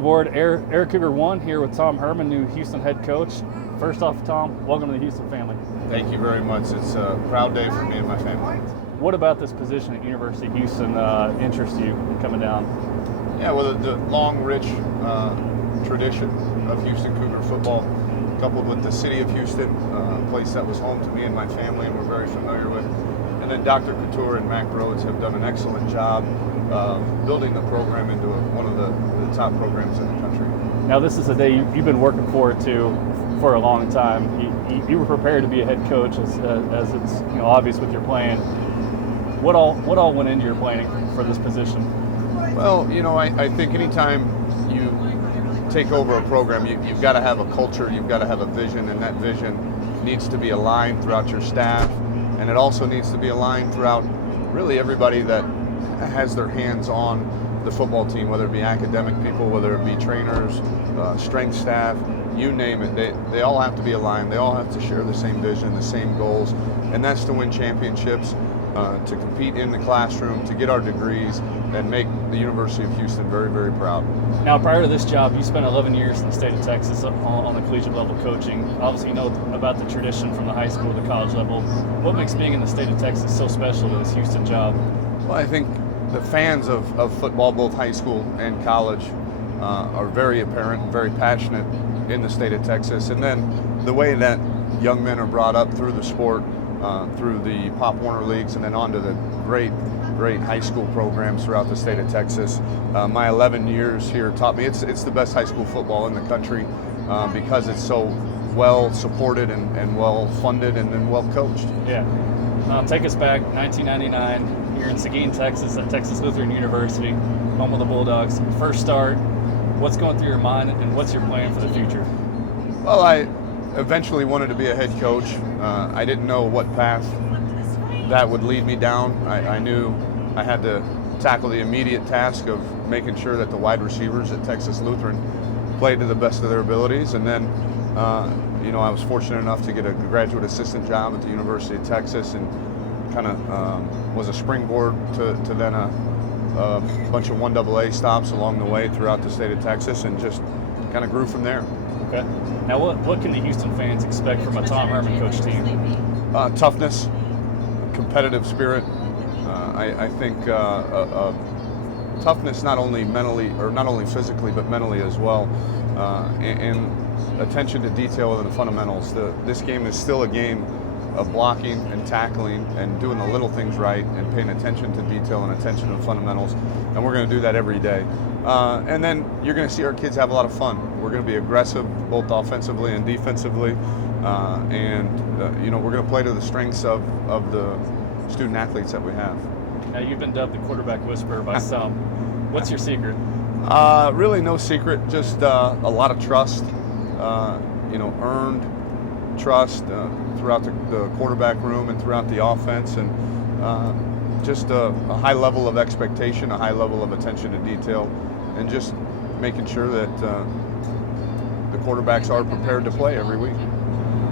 aboard Air Cougar 1 here with Tom Herman, new Houston head coach. First off, Tom, welcome to the Houston family. Thank you very much. It's a proud day for me and my family. What about this position at University of Houston interests you in coming down? Yeah, well, the long, rich tradition of Houston Cougar football, coupled with the city of Houston, a place that was home to me and my family and we're very familiar with. And then Dr. Couture and Mac Rhodes have done an excellent job building the program into one of the top programs in the country. Now, this is a day you've been working forward to for a long time. You were prepared to be a head coach, as it's obvious with your plan. What all went into your planning for this position? Well, I think anytime you take over a program, you've got to have a culture, you've got to have a vision, and that vision needs to be aligned throughout your staff, and it also needs to be aligned throughout really everybody that has their hands on the football team, whether it be academic people, whether it be trainers, strength staff, you name it. They all have to be aligned. They all have to share the same vision, the same goals, and that's to win championships, to compete in the classroom, to get our degrees, and make the University of Houston very, very proud. Now, prior to this job, you spent 11 years in the state of Texas on the collegiate level coaching. Obviously, you know about the tradition from the high school to the college level. What makes being in the state of Texas so special to this Houston job? Well, I think the fans of football, both high school and college, are very apparent and very passionate in the state of Texas. And then the way that young men are brought up through the sport, through the Pop Warner Leagues, and then on to the great high school programs throughout the state of Texas. My 11 years here taught me it's the best high school football in the country because it's so well supported and well funded and then well coached. Yeah. Take us back, 1999. You're in Seguin, Texas, at Texas Lutheran University, home of the Bulldogs. First start. What's going through your mind, and what's your plan for the future? Well, I eventually wanted to be a head coach. I didn't know what path that would lead me down. I knew I had to tackle the immediate task of making sure that the wide receivers at Texas Lutheran played to the best of their abilities. And then, I was fortunate enough to get a graduate assistant job at the University of Texas, and kind of was a springboard to then a bunch of 1AA stops along the way throughout the state of Texas, and just kind of grew from there. Okay. Now, what can the Houston fans expect from a Tom Herman coach team? Toughness, competitive spirit. I think toughness not only mentally or not only physically but mentally as well, and attention to detail and the fundamentals. This game is still a game of blocking and tackling and doing the little things right and paying attention to detail and attention to the fundamentals, and we're going to do that every day. And then you're going to see our kids have a lot of fun. We're going to be aggressive both offensively and defensively, and we're going to play to the strengths of the student athletes that we have. Now, you've been dubbed the quarterback whisperer by some. What's your secret? Really no secret, just a lot of trust, earned trust throughout the quarterback room and throughout the offense, and just a high level of expectation, a high level of attention to detail, and just making sure that the quarterbacks are prepared to play every week.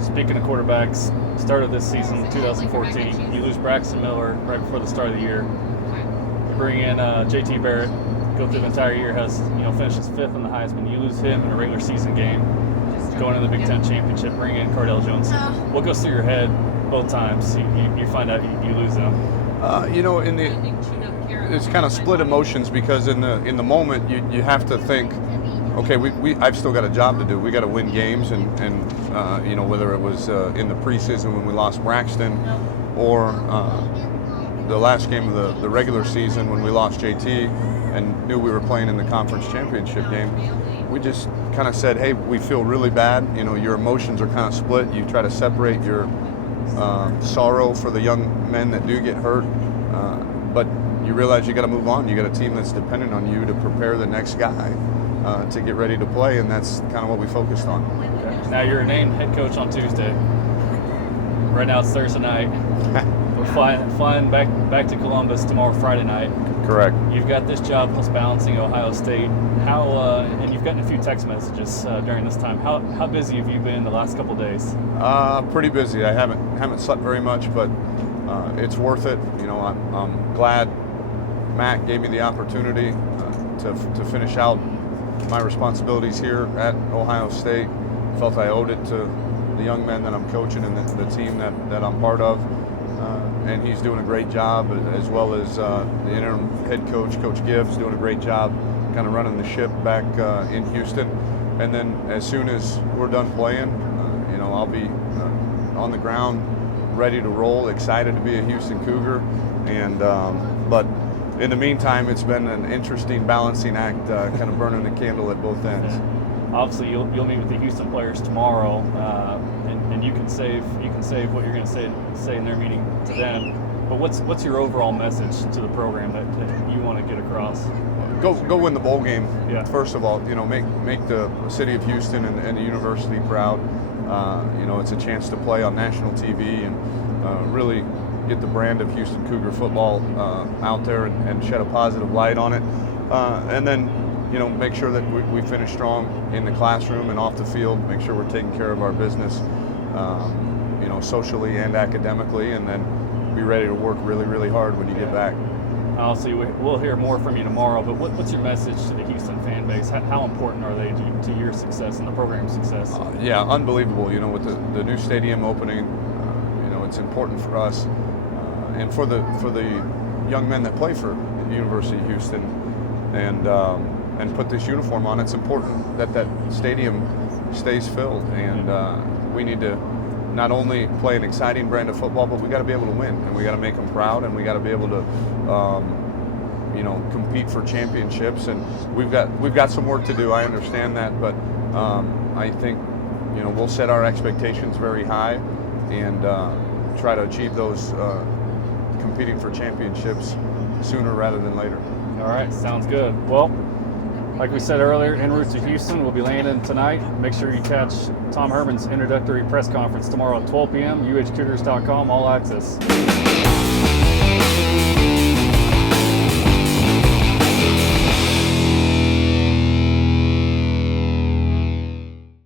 Speaking of quarterbacks, start of this season, 2014, you lose Braxton Miller right before the start of the year. You bring in JT Barrett, go through the entire year, finishes 5th in the Heisman. You lose him in a regular season game, going into the Big Ten Championship, bring in Cardell Jones. What goes through your head both times you find out you lose them? It's kind of split emotions, because in the moment you have to think, okay, I've still got a job to do. We got to win games, and whether it was in the preseason when we lost Braxton, or the last game of the regular season when we lost JT and knew we were playing in the conference championship game. We just kind of said, hey, we feel really bad. Your emotions are kind of split. You try to separate your sorrow for the young men that do get hurt, but you realize you got to move on. You got a team that's dependent on you to prepare the next guy to get ready to play, and that's kind of what we focused on. Okay. Now, you're named head coach on Tuesday. Right now it's Thursday night. We're flying back to Columbus tomorrow, Friday night. Correct. You've got this job plus balancing Ohio State. And you've gotten a few text messages during this time. How busy have you been the last couple of days? Pretty busy. I haven't slept very much, but it's worth it. I'm glad Matt gave me the opportunity to finish out my responsibilities here at Ohio State. Felt I owed it to the young men that I'm coaching and the team that I'm part of. And he's doing a great job, as well as the interim head coach, Coach Gibbs, doing a great job kind of running the ship back in Houston. And then as soon as we're done playing, I'll be on the ground, ready to roll, excited to be a Houston Cougar. And but in the meantime, it's been an interesting balancing act, kind of burning the candle at both ends. Obviously, you'll meet with the Houston players tomorrow, and you can save what you're going to say in their meeting to them. But what's your overall message to the program that you want to get across? Go win the bowl game. Yeah. First of all, make the city of Houston and the university proud. It's a chance to play on national TV and really get the brand of Houston Cougar football out there and shed a positive light on it. And then, make sure that we finish strong in the classroom and off the field. Make sure we're taking care of our business, socially and academically, and then be ready to work really, really hard when you get back. Obviously, we'll hear more from you tomorrow, but what's your message to the Houston fan base? How important are they to your success and the program's success? Unbelievable. With the new stadium opening, it's important for us and for the young men that play for the University of Houston and put this uniform on. It's important that stadium stays filled, and we need to not only play an exciting brand of football, but we got to be able to win, and we got to make them proud, and we got to be able to, compete for championships. And we've got some work to do. I understand that, but I think, we'll set our expectations very high and try to achieve those competing for championships sooner rather than later. All right, sounds good. Well, like we said earlier, en route to Houston, we'll be landing tonight. Make sure you catch Tom Herman's introductory press conference tomorrow at 12 p.m. UHCougars.com, all access.